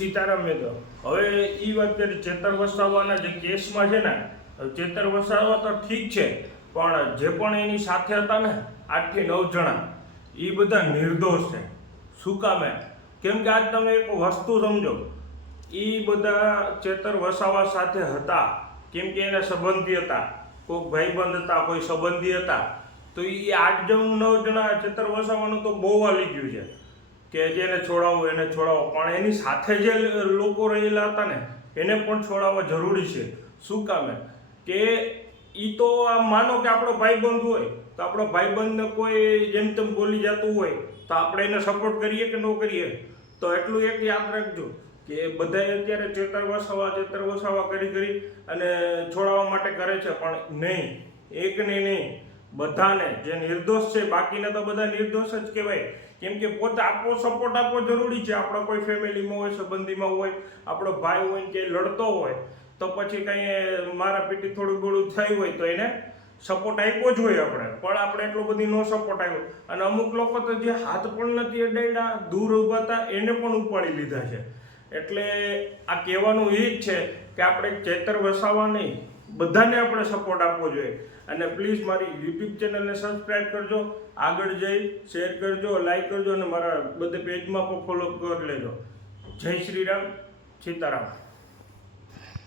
સીતારામ મેતો હવે એ વાત કરી ચેતર વસાવાના જે કેસમાં છે ને, ચેતર વસાવા તો ઠીક છે, પણ જે પણ એની સાથે હતા ને 8 થી 9 જણા એ બધા નિર્દોષ છે. શું કામે? કેમ કે આજ તમે એક વસ્તુ સમજો, એ બધા ચેતર વસાવા સાથે હતા કેમ કે એના સંબંધી હતા, કોઈક ભાઈબંધ હતા, કોઈ સંબંધી હતા. તો એ 8-9 જણા ચેતર વસાવાનું તો બહુ હાલી ગયું છે કે જેને છોડાવો એને છોડાવો, પણ એની સાથે જે લોકો રહેલા હતા ને એને પણ છોડાવવા જરૂરી છે. શું કામે? કે એ તો આમ માનો કે આપણો ભાઈબંધ હોય તો આપણો ભાઈબંધને કોઈ જેમ તેમ બોલી જતું હોય તો આપણે એને સપોર્ટ કરીએ કે ન કરીએ? તો એટલું એક યાદ રાખજો કે બધાએ અત્યારે ચેતર વસાવા કરી અને છોડાવવા માટે કરે છે, પણ નહીં, એકને નહીં, બધાને જે નિર્દોષ છે, બાકીને તો બધા નિર્દોષ જ કહેવાય. કેમ કે પોતે આપવો સપોર્ટ આપવો જરૂરી છે. આપણો કોઈ ફેમિલીમાં હોય, સંબંધીમાં હોય, આપણો ભાઈ હોય કે લડતો હોય તો પછી કંઈ મારા પીટી થોડું ઘણું થઈ હોય તો એને સપોર્ટ આપ્યો જ હોય આપણે, પણ આપણે એટલો બધી નો સપોર્ટ આવ્યો. અને અમુક લોકો તો જે હાથ પણ નથી અડાડ્યા, દૂર ઊભા હતા, એને પણ ઉપાડી લીધા છે. એટલે આ કહેવાનું એ જ છે કે આપણે ચેતર વસાવા નહીં, બધાને આપણે સપોર્ટ આપવો જોઈએ. અને પ્લીઝ મારી યુટ્યુબ ચેનલને સબસ્ક્રાઈબ કરજો, આગળ જઈ શેર કરજો, લાઈક કરજો અને મારા બધે પેજમાં પણ ફોલો કરી લેજો. જય શ્રી રામ, સીતારામ.